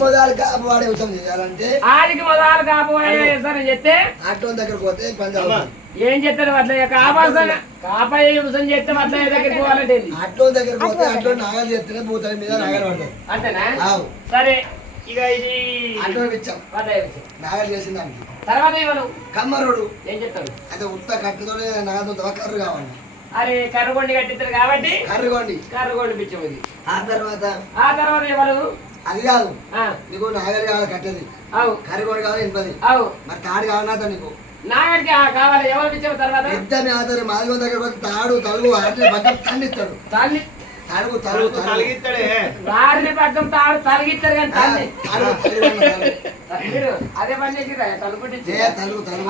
మొదలు ఉత్సవం చేయాలంటే ఆదికి మొదలు కాపోయే చెప్తే ఆటో దగ్గరకు పోతే పని జరుగుతుంది. ఏం చెప్తాడు అట్లా? కాపాడుతాను కాపాడే యువసం చేస్తే అట్లా దగ్గరికి పోవాలంటే ఏంది? ఆటో దగ్గరకు పోతే ఆటో నాగలు చేస్తేనే భూతాల మీద నాగలు పడతాయి. అంతేనా? సరే ఇక ఇది ఆటో ఇచ్చాం. నాగలు చేసిన దానికి. తర్వాత ఇవ్వను కమ్మరుడు. ఏం చెప్తాడు అయితే ఉత్త కట్టుతోనే నాగతో కర్రు కావాలి. అరే కర్రగొండి కట్టిస్తారు కాబట్టి కర్రు కొండి కర్రగొండి పిచ్చముది ఆ తర్వాత? ఆ తర్వాత ఇవ్వను అది కాదు. ఆ, నీకు నాగలి కావాలి కట్టేది. కొండి కావాలి ఇంపది అవు. మరి తాడు కావాలి నీకు. నాగడికి కావాలి. ఎవరు తర్వాత? మాదిగో దగ్గర తాడు తలుగు అంటే బగ్గం తండిస్తాడు తల్లి తలుగు తలుగు తలుగు తలిగిస్తాడే. వారిని పక్కన తాడు తలిగిస్తారు కానీ తల్లి తలుగు తలుగు తలుగు. అదే పని తలుపుటి జయ తలుగు తలుగు.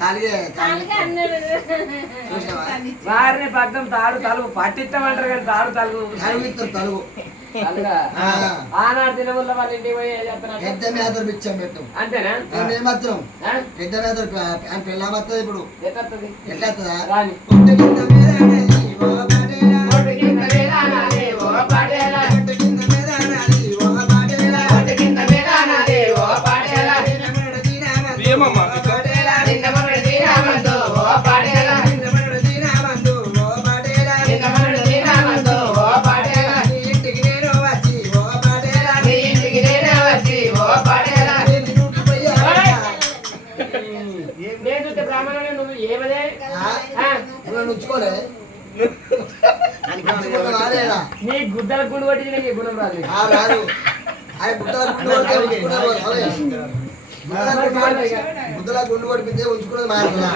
తాలిగే తాలిగే. వారిని పక్కన తాడు తలుపు పట్టిస్తామంటారు కానీ తాడు తలుగు. ఇస్తారు తలుగు తలుగా. ఆనాడు తినముల వాళ్ళ ఇంటికి పోయి చెప్తున్నారు పెద్ద మేతరు పిచ్చాం పెట్టు. అంతేనా? మేమాత్రం ఆ? పెద్ద మేతరు ఆయన పెళ్ళామత్తది ఇప్పుడు? ఎట్లొత్తది? ఎట్లా నీ గుద్దల గుండు కొట్టి నీకు గుణం రాదు. బుట్టల గుండు కొడితే ఉంచుకునే పోదు. అవే. బుట్టల గుండు కొడితే- బుట్టల గుండు కొడిపితే ఉంచుకునేది మారుతుందా?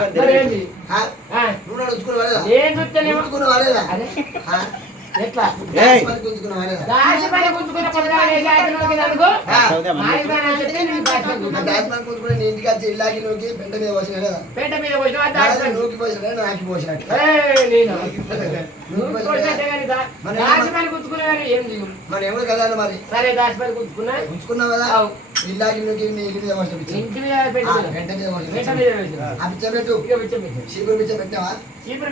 నువ్వు ఉంచుకుని చూస్తేనేమో ఉంచుకుని వాడేదా ఇంటికి వచ్చి ఇల్లాకి నువ్వుకి పెంట మీద పోసిన పేట మీద నూకి నాకి పోసినట్టు మరి ఎవరు కదా మరి? సరే గుంజుకున్నా. ఇల్లాకి ఇంటి మీద పోసిన ఇంటి మీద. పెంట మీద పోసిన. ఆ పిచ్చ పెట్టు. చీపురు పిచ్చ పెట్టావా చీపురు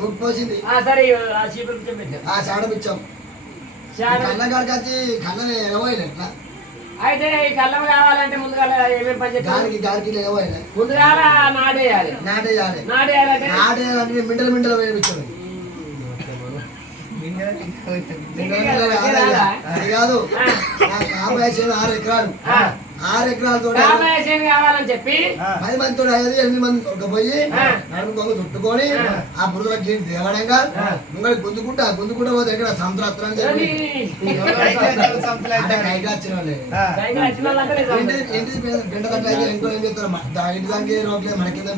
నూకి పోసింది. ఆ సరే ఆ చీపురు పిచ్చం పెట్టు ఆ చాడ పిచ్చాం. చాలా కళ్ళ కాడికి వచ్చి కళ్ళని ఎట్లా? అయితే ఈ కళ్ళం కావాలంటే ముందుగా ఏమేమి పని గాలికి ఎగబోయలే. ముందుగా నాడేయాలి నాటేయాలి. నాడేయాలంటే నాటేయాలంటే? మిండల మిండల వేయించాడు అది కాదు. యాభై చేను ఆరు ఎకరాలు. ఆరు ఎకరాలతో కావాలని చెప్పి పది మందితో ఐదు ఎనిమిది మంది తొక్కపోయి. నడుము కొంగ చుట్టుకొని ఆ. బురదల గీడి దేవడంగా ఆ. ముంగడి గుంజుకుంటా గుంజుకుంటా పోతే ఎక్కడ సంతరాత్రం బెండ తట్టు అయితే ఇంకో ఏం దా- ఇంటి దానికి రోడ్లే మన కింద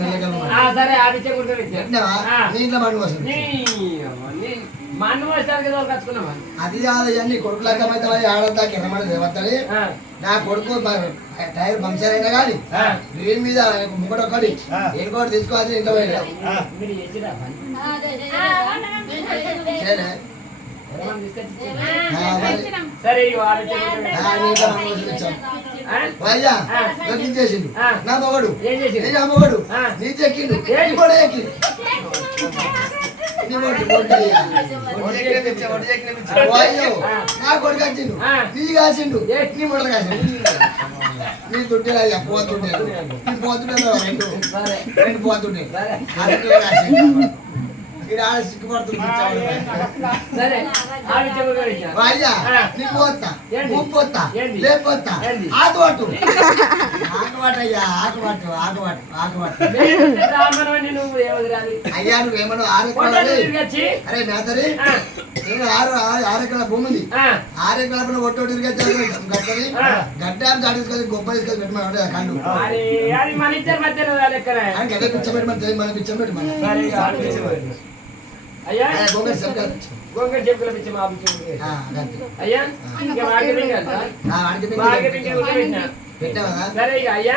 ఇంట్లో మండు అది కాదయ్యా నీ కొడుకులాగా అయితే మరి ఆడతా కిందమని దేవతని నా కొడుకు టైర్ పంక్చర్ అయినా కానీ ఆ. డ్రీమ్ మీద ముంగట ఒకటి ఆ. ఇంకోటి తీసుకోవాలి ఇంట్లో పోయినా. నీ? అయ్యా. దొరికించేసిండు మొగడు. ఏం చేసిండు? నీ మొగడు. నీ చెక్కిండు. కూడా ఎక్కిండు నీ కొడుకు వచ్చిండు. నీ కాసిండు. ఏ. నీ మొదలు కాసిండు. నీ దుడ్డేలు అయ్యా పోతుండేలు నీ పోతుండే. రెండు. పోతుండే. కాసిండు. లేకపోతా? ఆకుబాటు అయ్యా ఆకుబాటు ఆకుబాటు ఆకుబాటు నువ్వేమన్నా ఆరు అరే మేతరి. నేను ఆరు ఆరు ఎకరాల భూమి ఉంది. ఆ, ఆరు ఎకరాల పైన ఒట్టో తిరిగి గట్టని ఆ. గడ్డ గొప్ప తీసుకొని పెట్టమని ఆయన గడ్డ పిచ్చ పెట్టమని మన పిచ్చ అయ్యా ఆయన గొంగడి చెప్తాను గొంగ చెప్పుల పిచ్చి మా పిచ్చి అయ్యా ఇంకా పెట్టావా సరే ఇక అయ్యా?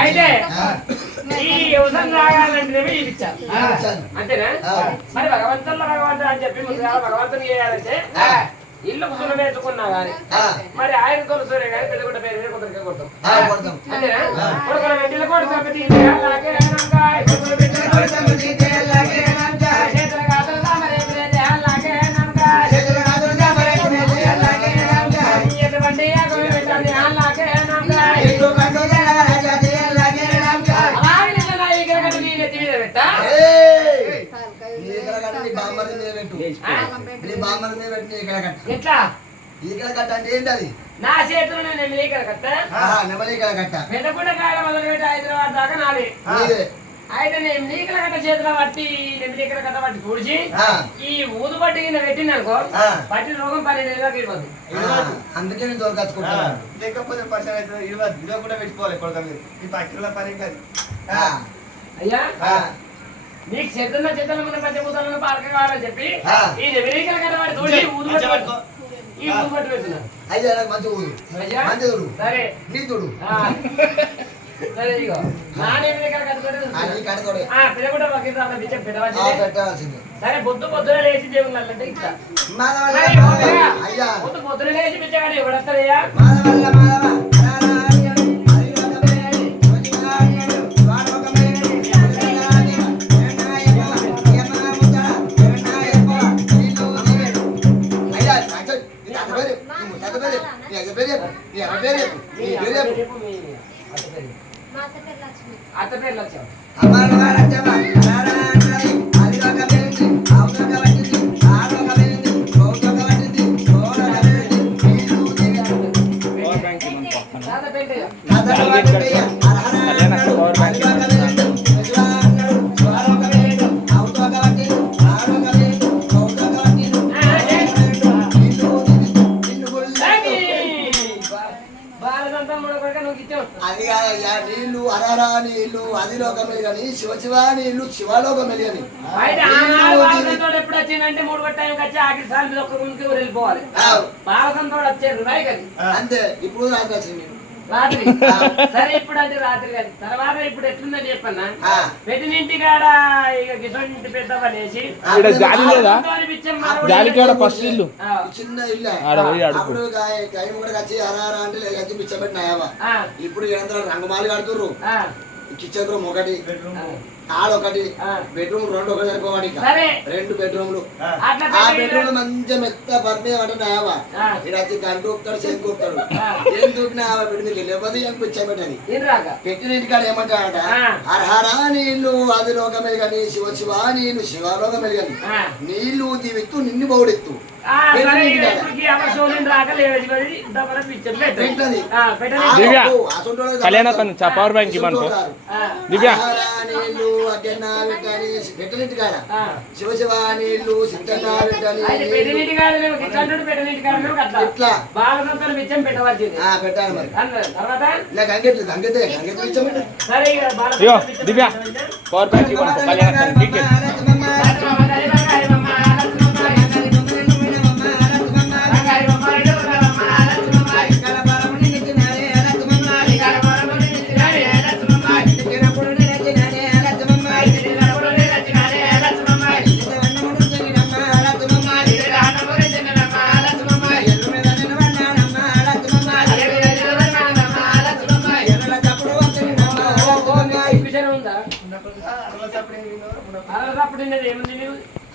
అయితే. ఈ వ్యవసాయం రాగాలంటే ఇది ఇచ్చారు ఆ, ఇచ్చాను. అంతేనా. మరి భగవంతుల్లో భగవంతుడు అని చెప్పి భగవంతుని చేయాలంటే. ఇల్లు కుసులు వేసుకున్నా గానీ. మరి ఆయన తొలసూరే కానీ పెద్ద గుడ్డ పేరు మీద కొందరికి కొడతాం. అంతేనా. కొడుకుల వెంటిలో కొడతాం ఎట్లా? ఈకల కట్ట అంటే ఏంటి అది నా చేతిలో నేను కట్ట. నెమలీకల కట్ట పెట్టకుండా కాయల మొదలు పెట్టి హైదరాబాద్ దాకా నాదే. అయితే నేను నీకల కట్ట చేతిలో పట్టి పట్టి తుడిచి ఆ, ఈ ఊదు పట్టి కింద. పట్టిన రోగం పన్నెండు నెలలకు అందుకే నేను తోలుకొచ్చుకుంటాను లేకపోతే పర్సన్ అయితే ఇరవై ఇరవై కూడా పెట్టుకోవాలి కొడుక మీరు ఈ పక్కల పని కాదు ఆ, అయ్యా? ఆ, నీకు ముందు పంచభూతాలను పాలక కావాలని చెప్పి. ఈ పట్టి ఊదు పట్టి పెట్టు. ఈ ఊదు పట్టి పెడుతున్నా. అయ్యా నాకు మంచి ఊరు అయ్యా? మంచి ఊరు సరే. నీ తుడు. పెట్టాల్సిందే సరే పొద్దు పొద్దున లేచి దేవుళ్ళు అంటే ఇట్లా మాధవ సరే, ఓకేగా? అయ్యా పొద్దు పొద్దున లేచి బిచ్చగాడు ఎవడత్తయ్యా మాధవల్ల మాధవ నారాయణుడు, హరిలోకమేయడు, జ్యోతిరాయణుడు, ద్వారలోకమేయడు, జగన్నాథి, జగన్నాయక, యమముద్ర, జగన్నాయక, నీలోదేవుడు. అయ్యా, నాకు నీ తాత పేరు, నీ ముత్తాత పేరు, నీ అయ్య పేరు చెప్పు, నీ అమ్మ పేరు చెప్పు, నీ పేరు సరే ఇప్పుడు అంటే రాత్రి కాదు తర్వాత ఇప్పుడు ఎట్లుందని చెప్పన్నా ఆ. పెట్టినింటి కాడ ఇక గిసొంటి పెద్దవ లేచి ఈడ జాలి లేదా? జాలి కాడ. ఫస్ట్ ఇల్లు. చిన్న ఇల్లు ఆడ పోయి అడుగు అప్పుడు గై కూడా వచ్చి అరారా అంటే లేదు వచ్చి పిచ్చబెట్టినాయవా. ఇప్పుడు ఏంటో రంగమాలు కడుతుర్రు. కిచెన్ రూమ్ ఒకటి. హాల్ ఒకటి. బెడ్రూమ్ రెండు ఒకటి. సరే రెండు బెడ్రూమ్లు ఆ బెడ్రూమ్ మంచిగా మెత్త పర్మే అంటే నాయవా ఆ. ఇక్కడ వచ్చి గంట ఊపుతాడు చేతి ఊపుతాడు. ఏం దూకినా ఆ బెడ్ మీద లేకపోతే ఏం పిచ్చబెట్టది పెట్టిన ఇంటికాడ ఏమంటాడట ఆ. హరహరా నీళ్ళు అది లోకమే కానీ శివ శివ నీళ్ళు శివలోకమే కానీ ఆ. నీళ్ళు దివిత్తు నిన్ను బౌడెత్తు కళ్యాణ పవర్ బ్యాంక్ ఆ, దివ్య. అడ్డన్న. శివ శివ ఇట్లా పెట్టాలి మరి ఇలా గంగెట్లు గంగెతే పెట్టవలసింది. పవర్ బ్యాంక్ ఇవ్వనుకో కళ్యాణ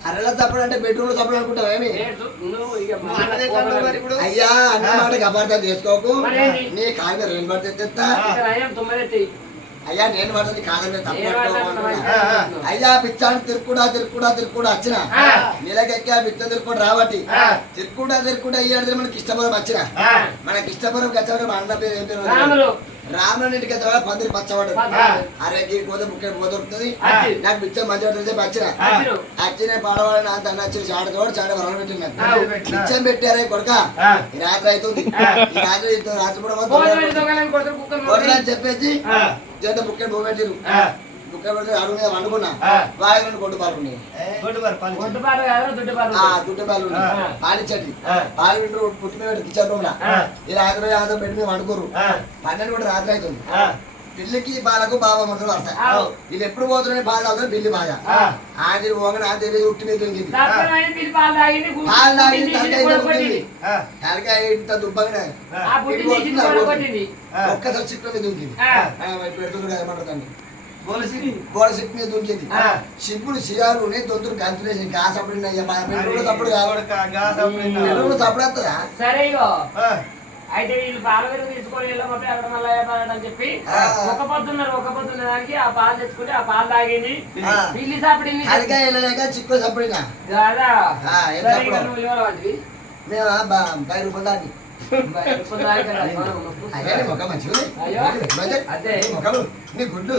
అరల తప్పుడు అంటే బెడ్రూమ్లో తప్పుడు అనుకుంటావు ఏమి? అయ్యా అన్న మాట అపార్థం చేసుకోకు? నీ కాళ్ళ రెండు పడితే అయ్యాం నేను పడుతుంది కాళ్ళ తప్పు? అయ్యా పిచ్చాను తిరుక్కుడా తిరుక్కుడా తిరుక్కుడా వచ్చిన. నీలకెక్కా పిచ్చ తిరుక్కుడు రాబట్టి. తిరుక్కుడా తిరుక్కుడా అయ్యాడు మనకి ఇష్టపురం వచ్చిన. మనకి ఇష్టపురం కచ్చవాడు మా అన్న పేరు ఏం పేరు? ఇంటికి వచ్చేవాడు పందిరి పచ్చవాడు పచ్చవాడు. అరే గీ పోతే బుక్క పో దొరుకుతుంది అచ్చి. నాకు పిచ్చ మంచిగా చెప్పి వచ్చిన. వచ్చిన పాడవాడు నా తన వచ్చి చాడతోడు చాడ వరలు పెట్టిన ఆ. పిచ్చం పెట్టారే కొడుక ఆ. ఈ రాత్రి అవుతుంది ఈ రాత్రి. రాత్రి కూడా. అని చెప్పేసి ఆ. జంట బుక్క భూ పెట్టిరు పాలు ఉన్నాయి. దుడ్డ పాలు ఉన్నాయి. పాలు వింటారు పుట్టి మీద కిచెన్ రూమ్ ఆ. ఈ రాత్రి పెట్టి. పన్నెండు కూడా రాత్రి అవుతుంది. ఆ. పిల్లికి బాలకు బావ మొదలు వస్తాయి. వీళ్ళు ఎప్పుడు పోతున్నాయి బాగా అవుతుంది పిల్లి బాగా ఆ. ఆది పోగానే ఆ దేవి ఉట్టి మీద దొంగింది పాలు తాగింది, తలకాయ. తలకాయ ఇంత. ఒక్కసారి చిట్ల మీద దుంకింది ఆ. పెడుతుంది కదా గోడ సిట్ మీద దుంకింది ఆ. సిప్పులు సియాలు దొంతులు గంతులేసి కాసు అప్పుడు తప్పుడు పెట్రోల్ తప్పుడు వస్తుందా? సరే అయితే వీళ్ళు పాలు పెరుగు తీసుకొని వెళ్ళకపోతే అక్కడ మళ్ళీ అని చెప్పి. ఒక పొద్దున్నారు ఒక పొద్దున్న దానికి ఆ పాలు తెచ్చుకుంటే ఆ పాలు తాగింది. పిల్లి వెళ్ళలేక చిక్కు వాటివి? మేము పది రూపాయలు దాటి అయ్యా నీ. అదే. నీ ముఖం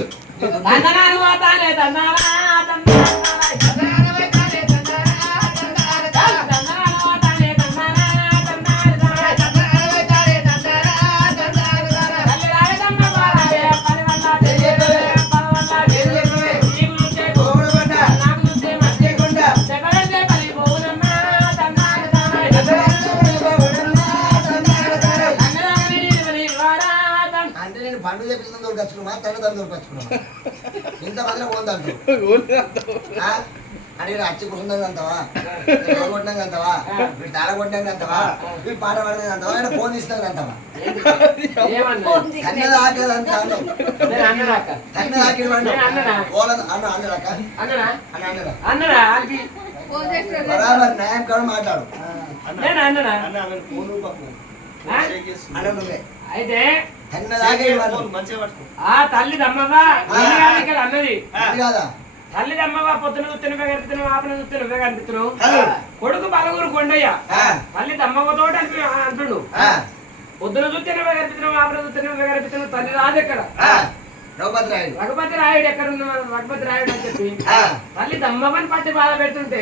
తన తను దొరకచ్చుకున్నా ఇంత మందిలో పోందంటావు ఆ? అంటే నేను అచ్చి కూర్చున్నది అంటావా? నేను కొట్టినాక అంటావా? వీడు తాళ కొట్టినాక అంటావా? వీడు పాట పడినాక అంటావా? ఆయన ఫోన్ ఇస్తాను అంటావా? ఏమన్నా? కన్న దాకేదంతా అన్నావు. నేను అన్నరాక. కన్న దాకి నేను అన్ననా? ఓల అన్న అన్నడాక అన్ననా? అన్న అన్నడా అన్ననా? ఆడికి. బరాబర్ న్యాయం కాడ మాట్లాడు? అన్న ఫోన్ అయితే ఆ తల్లి దమ్మవ్వా ఆ. ఇక్కడ అన్నది. అది కాదా? తల్లి దమ్మవ్వా పొద్దున చూస్తున్న కనిపిస్తున్నావు ఆపన చూస్తున్న నువ్వే కనిపిస్తున్నావు. కొడుకు బలగూరు కొండయ్య. తల్లి దమ్మవ్వతో ఆ, పొద్దున చూస్తే నువ్వే కనిపిస్తున్నావు ఆపన చూస్తే నువ్వే కనిపిస్తున్నావు తల్లి రాదు ఎక్కడ ఆ, రఘుపతి రాయుడు రఘుపతి రాయుడు ఎక్కడ ఉన్నావు రఘుపతి రాయుడు అని చెప్పి. తల్లి దమ్మవ్వని పట్టి బాధ పెడుతుంటే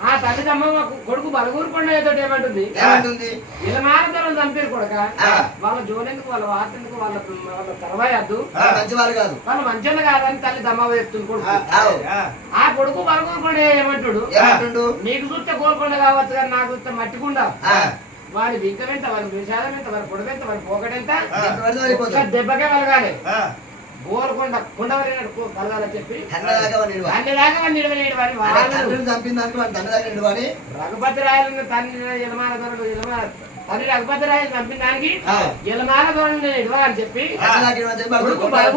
ఆ, తల్లి దమ్మవ్వ కొడుకు బలగూరు కొండయ్యతో ఏమంటుంది? ఏమంటుంది? ఇలా మారదరం చంపారు కొడక. వాళ్ళ జోనెందుకు వాళ్ళ వాటెందుకు వాళ్ళ వాళ్ళ తర్వాయద్దు వాళ్ళు మంచి వాళ్ళు కాదు. వాళ్ళు మంచిగా కాదని తల్లి దమ్మ చెప్తుంది కొడుకు. ఆ, కొడుకు బలగొనుకుంటే ఏమంటుడు? ఏమంటుండు? నీకు చూస్తే కోరుకొండ కావచ్చు కానీ నాకు చూస్తే మట్టికుండా. వాడి బింకం ఎంత వాడి విషాదం ఎంత వాడి పొడవు ఎంత వాడి పోకడెంత. దెబ్బకే వలగాలి. ఆ, గోల్కొండ కుండవరైనట్టు కలగాలని చెప్పి వాడు. తండ్రి ఇలమాల దొరడు ఇలమాల తండ్రి రఘుపతి రాయలు చంపిన దానికి. ఇలమాల దొరడు ఇడవ అని చెప్పి.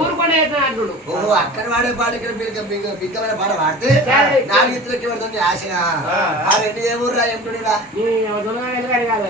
ఊరుకొని అంటుడు అక్కడ వాడే బిగ్గ బిగ్గమైన పాట పాడితే. నాలుగు ఇద్దరికి పడుతుంది ఆశ. రెండు ఏ ఊర్రా ఎంటుడిరా నీ దొంగ వెళ్ళగాడు కాదు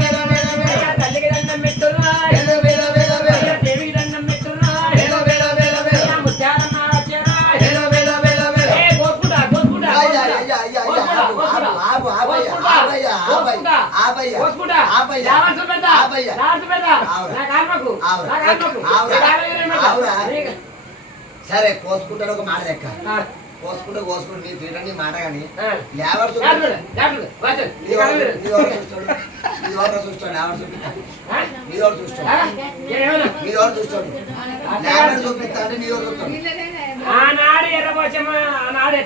సరే కోసుకుంటాడు ఒక మాట లెక్క. కోసుకుంటే కోసుకుంటే నీ తీరని నీ మాట కానీ. నీ ఎవరు చూస్తాడు. చూస్తాడు లేవర్ చూపిస్తాడు? నీ ఎవరు చూస్తాడు. ఆ? ఏమన్నా? నీ ఎవరు చూస్తాడు. లేవర్ చూపిస్తా అంటే నీ ఎవరు చూస్తాడు. ఆనాడు ఎర్రపోచమ్మ ఆనాడు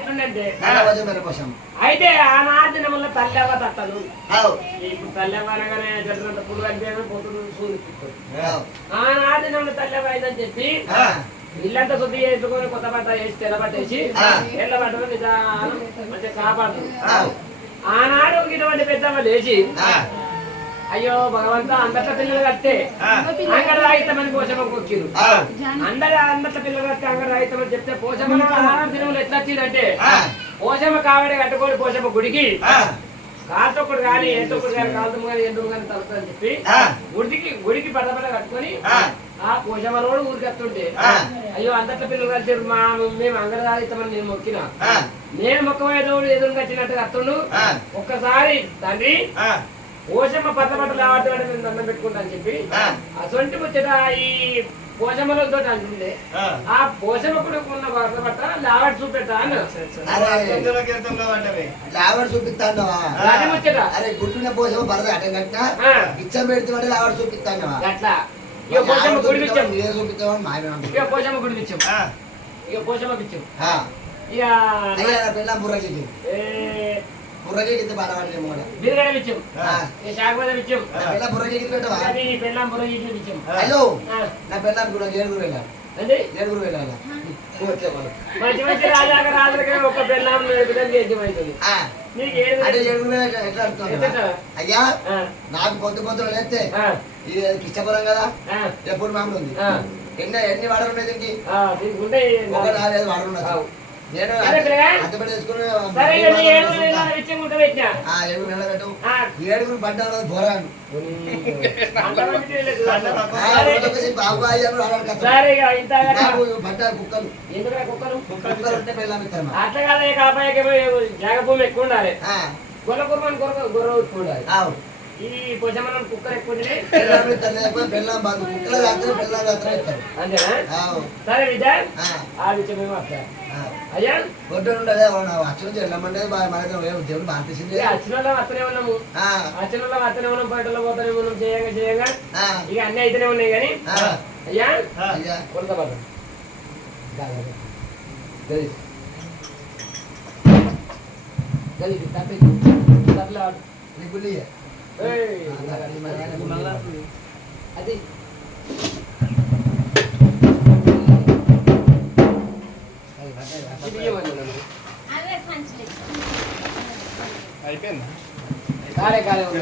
కోసం అయితే ఆనాడు దినముల తల్లెవ్వ తట్టలు. ఇప్పుడు తల్లెవ్వ అనగానే జరిగినంత పురుగు అనిపించడం పొద్దున సూర్యుడు. ఆనాడు దినముల తల్లెవ్వ అయిందని చెప్పి ఇల్లంతా శుద్ధి చేసుకొని కొత్త బట్ట వేసి తెల్ల బట్ట వేసి ఆ. తెల్ల బట్టలు నిదానం మంచిగా కాపాడు. ఆనాడు ఇటువంటి పెద్దమ్మ లేచి అయ్యో భగవంత అందట్ల పిల్లలు కట్టే. అంగడి రాయితమని పోషమ్మ ఆ, అందరు అందట్ల పిల్లలు కట్టి అంగడి రాయితమని చెప్తే పోషమ్మ ఆహారం దినములు ఎట్లా వచ్చిందంటే ఆ, పోషమ్మ కావడి కట్టుకొని పోషమ్మ గుడికి ఆ, కాల్తొక్కుడు కానీ ఏ తొక్కుడు కానీ కాలుతుము కానీ ఎండు కానీ తలుపుతుందని చెప్పి ఆ. గుడికి గుడికి పడపడ కట్టుకొని ఆ. పోషమ్మ రోడ్డు ఊరికి వస్తుంటే. అయ్యో అంతట్ల పిల్లలు కలిసి మా మేము అంగడి రాయితమని నేను మొక్కిన ఆ, నేను మొక్కమయ్యేటోడు ఎదురు వచ్చినట్టుగా వస్తుండు ఆ. ఒక్కసారి తండ్రి ఆ, పోషమ్మ పట్ల పట్ల ఆడుతాడు నేను దండం పెట్టుకుంటా అని చెప్పి ఆ. అసొంటి ముచ్చట ఈ పోషమ్మలతో అంటుండే. ఆ. ఆ పోషమ్మ కూడా ఉన్న పట్ల పట్ల లావట్ చూపెట్టా అన్న అరే. గంటలో గంటలో పడ్డవి. లేవర్ చూపిస్తాండవా? అది ముచ్చట. అరే గుట్టున పోసేమో పరద అటం ఆ. ఇచ్చం పెడితే లేవర్ చూపిస్తాండవా? అట్లా. ఇక పోషమ్మ గుడి పిచ్చాం. ఏ చూపిస్తామని ఇక పోషమ్మ గుడి పిచ్చాం. ఆ, ఇక పోషమ్మ పిచ్చాం. ఆ, ఇక పిల్ల బుర్రకి ఏ, బుర్రకి కింద పాడవాడలేము కూడా బిరగడ. ఇక శాఖపద పిచ్చాం. నా పిల్ల బుర్రకి కింద పెట్టవా? పెళ్ళాం హలో. నా పిల్ల కూడా ఏడుగురు వెళ్ళాలి. అంటే ఏడుగురు వెళ్ళాలి? ఓకే మనం మంచి మంచి రాజాక రాజులకే ఒక పెళ్ళాం ఎట్లా? అయ్యా నాకు పొద్దు పొద్దున లేస్తే ఇది ఇష్టపరం కదా? ఎప్పుడు మామూలు ఉంది. ఎన్ని ఎన్ని వాడలు ఉన్నాయి దీనికి? ఒక నాలుగైదు వాడలు ఉన్నాయి. ఏడుగురు పడ్డాను పోరాను పడ్డారు కుక్కలు. కుక్కలు? ఉంటే పెళ్ళామిస్తారు అట్లా కాదు కాపాయకి జాగభూమి ఎక్కువ ఉండాలి. ఆ. గొర్రె కుర్బాన్ గొర్రె గొర్రె ఎక్కువ ఉండాలి. ఈ పొజమనం కుక్కలు ఎక్కువ బాగు. కుక్కలు అంతేనా? ఆవు సరే విద్య. ఆ, విషయం మేము. అయ్యా. ఉండదే మనకి దేవుడు బాధించింది ఇక ఉన్నాము ఉన్నాం బయటలో పోతూనే ఉన్నాం చేయంగా చేయంగా? అన్ని అయితేనే ఉన్నాయి కానీ. అయ్యా. కొడత పద. అది. అయిపోయిందా కాలే కాలే ఉంది.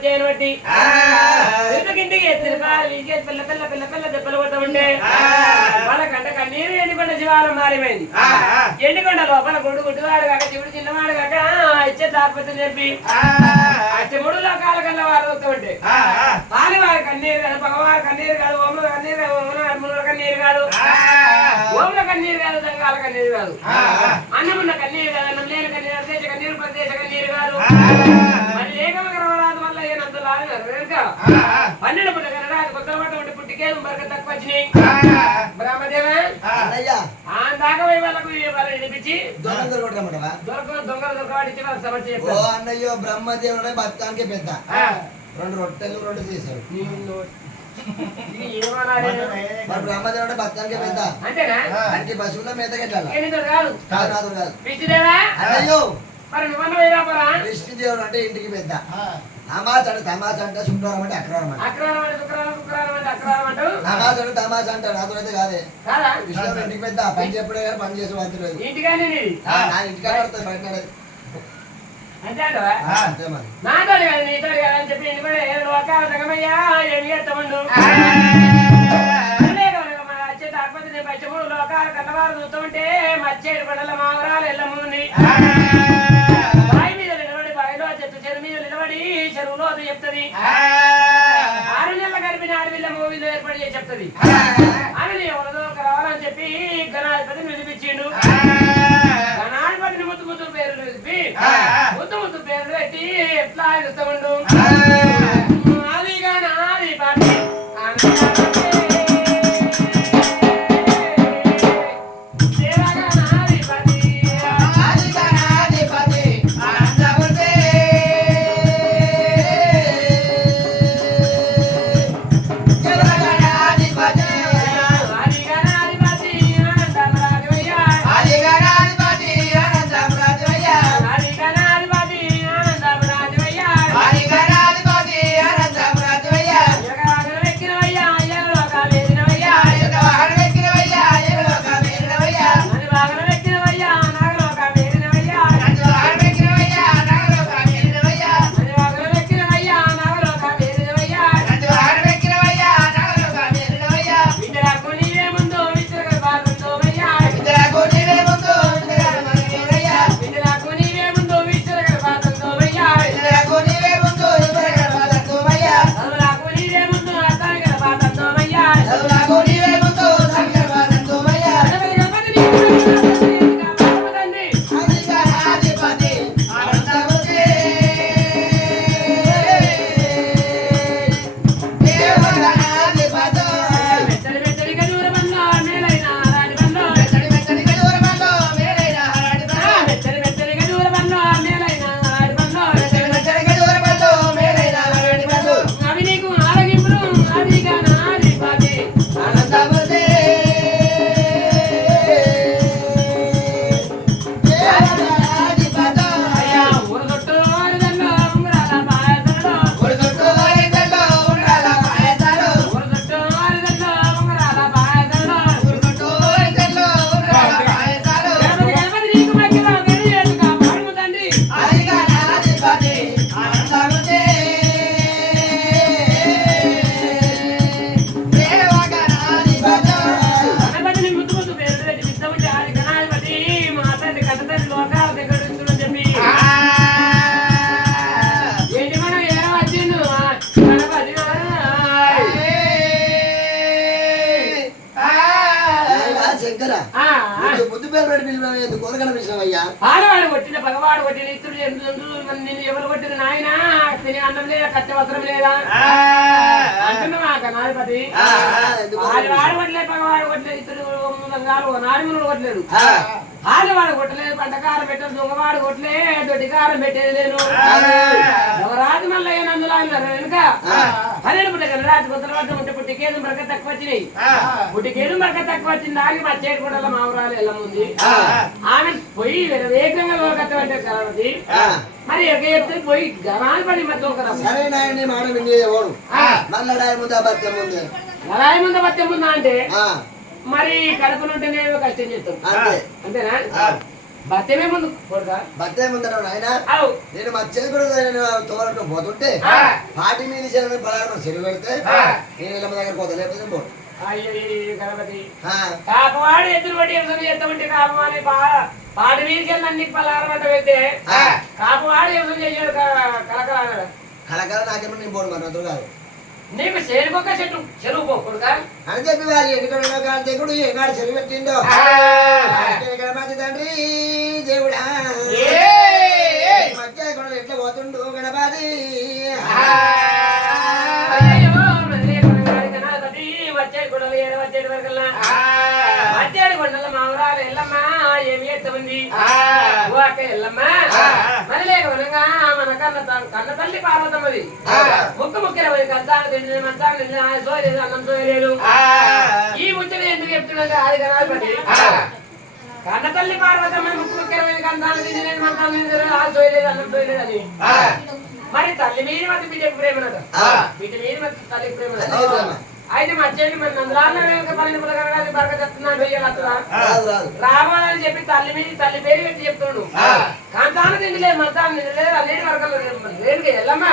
వచ్చేయని బట్టి. ఇంటికి ఎత్తిన పాలు వీకేసి పిల్ల పిల్ల పిల్ల పిల్ల దెబ్బలు కొట్టమంటే వాళ్ళకంట కన్నీరు ఎండికొండ శివాలయం మారిపోయింది. ఎండికొండ లోపల గుడ్డు గుడ్డువాడు కాక శివుడు చిన్నవాడు కాక ఇచ్చే తాపత్రం చెప్పి మూడు లోకాల కన్నా వారు ఉంటే. పాలి వారి కన్నీరు కాదు పగవారి కన్నీరు కాదు ఓముల కన్నీరు కాదు ఓముల అర్ముల కన్నీరు కాదు. ఓముల కన్నీరు కాదు దంగాల కన్నీరు కాదు. అన్నమున్న కన్నీరు కాదు అన్నం లేని కన్నీరు దేశ కన్నీరు ప్రదేశ కన్నీరు కాదు. మరి ఏకమగరవరాదు పన్నెండు పుట్ట కనరాదు కొత్త పట్ట ఉంటే పుట్టికేదు మరొక తక్కువ వచ్చినాయి బ్రహ్మదేవా అన్నయ్య, ఆ దాకా వాళ్ళకు వాళ్ళని వినిపించి దొంగలు వాళ్ళకి సమస్య ఓ అన్నయ్యో బ్రహ్మదేవుడే బతానికి పెద్ద. రెండు రొట్టెలు రెండు చేశాడు. బ్రహ్మదేవుడే బతానికి పెద్ద. అంతేనా? ఆయనకి పశువుల మీద కాదు వేరాపరా విష్ణుదేవుడు అంటే ఇంటికి పెద్ద. అమాచ అంటే అంటే శుక్రవారం అంటే అక్రవారం అంటే. అక్రమం అంటే శుక్రవారం శుక్రవారం అంటే అక్రమం అంటూ? అంటే అంటే నాతో అయితే కాదే. కాదా? ఇంటికి పెద్ద పని చెప్పడే కానీ పని చేసే వాంతి లేదు. ఇంటికానే ఆ, నా ఇంటికాడ పడుతుంది బయట. అంతే అంతే మరి. నాతో కాదు నీతో కాదు అని చెప్పి ఇంటి కూడా ఏడు ఒక సంగమయ్యా ఏమి చేస్తామండు పచ్చమూడు లోకాలు కన్నవారు చూస్తుంటే మచ్చేడు పండల మావరాలు ఎల్లముంది చెరువులో అది చెప్తుంది. ఆరు నెలల గడిపిన అడవిలో మూవీలో ఏర్పాటు చేసి చెప్తుంది ఎవరిదో ఒక రావాలని చెప్పి గణాధిపతిని పిలిపించిండు గణాధిపతిని ముద్దు ముద్దు పేర్లు పిలిపి ముద్దు ముద్దు పేర్లు పెట్టి ఎట్లా ఇస్తామండు ఎందుకు ఆడవాడు కొట్టలేదు? పగవాడు కొట్టలేదు ఇతరులు ముందంగాలు నాడుములు కొట్టలేదు. ఆడవాడు కొట్టలేదు పంటకారం పెట్టదు దొంగవాడు కొట్టలే దొడ్డికారం పెట్టేది లేదు. ఎవరాజు మళ్ళీ నందులా ఉన్నారు వెనుక. పన్నెండు పుట్ట కదా రాజు కొత్తల వద్ద ఉంటే పుట్టికేదు మరక తక్కువ వచ్చినాయి. పుట్టికేదు మరక తక్కువ వచ్చింది. దానికి మా చేతి కూడా మా ఊరాలు ఉంది? ఆమె పోయి వేగంగా లోకత్త అంటే కలవది. మరి ఎక్క చెప్తే పోయి గణాలు పడి మధ్య ఒక సరే నాయన మాట ముందు అబద్ధం ముందు. లడాయి ముందు మధ్య ముందా అంటే మరి కడుపునుంటేనే కష్టం చేస్తాం అంతే. అంతేనా? బత్తమే ముందు నాయన. అవు. నేను మా తోలటం పోతుంటే పాటి మీద చెరువు పలారం చెరువు పెడితే నేను ఇలా దగ్గర పోతా లేకపోతే నేను పోను. అయ్యో గణపతి ఆ, కాపవాడు ఎదురు పడి ఎదురు ఎత్తమంటే కాపం అని పాడి మీదకి వెళ్ళి అన్ని పలారం అంటే పెడితే కాపవాడు ఎదురు చేయాడు కలకలాడ కలకల నాకేమో నేను పోను. మరి అతను కాదు నీకు చేరుకోక చెట్టు చెరువు పోకూడదా? అని చెప్పి వారి ఎన్నికడున్న కార్తీకుడు ఏనాడు చెరువు పెట్టిండో? గణపతి తండ్రి దేవుడా. మధ్య కూడా ఎట్లా పోతుండు గణపతి? వచ్చేది గుడలు ఏడ వరకల్లా. వచ్చేది గుండెల మామరాలు ఎల్లమ్మ ఏమి ఎత్తమంది? ఓ అక్క ఎల్లమ్మ. మరి లేక వనగా మన కన్న కన్న తల్లి పార్వతమ్మది. ముక్కు ముక్కిన పోయి కంచాలు తిండి తిండి సోయలేదు అన్నం సోయలేదు ఈ ముచ్చట ఎందుకు అది కన్న తల్లి పార్వతమ్మ ముక్కు ముక్కిన పోయి కంచాలు తిండి లేదు మంచాలు తిండి ఆ సోయలేదు అన్నం సోయలేదు అని. మరి తల్లి మీద బిడ్డ ప్రేమనదు బిడ్డ మీద తల్లి ప్రేమ. అయితే మర్చేయండి మరి నందులాన్న వెనుక బరక చెప్తున్నాడు వెయ్యాలత్తదా రాదు రాదు రావాలని చెప్పి తల్లి మీద తల్లి పేరు పెట్టి చెప్తున్నాడు. కాంతాన తిండిలేదు మతాన్ని తిండిలేదు అదే వరకు రేణుక ఎల్లమ్మ?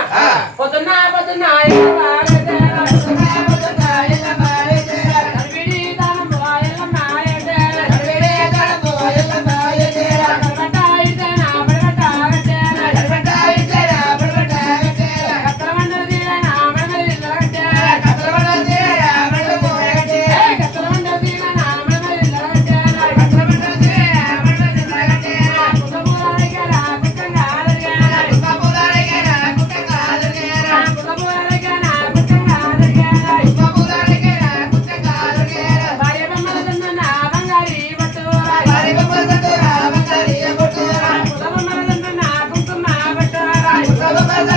పొద్దున్న పొద్దున్న ఏడు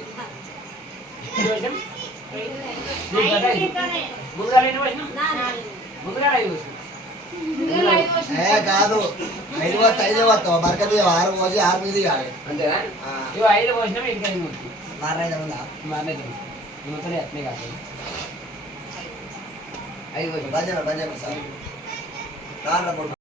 కాదు ఐదు వస్తా ఐదే వస్తావు మరక మీద ఆరు పోసి ఆరు మీద కాదు అంతేనా ఇవి ఐదు పోసినా. ఇంకా ఐదు మారైదు భజన భజన సార్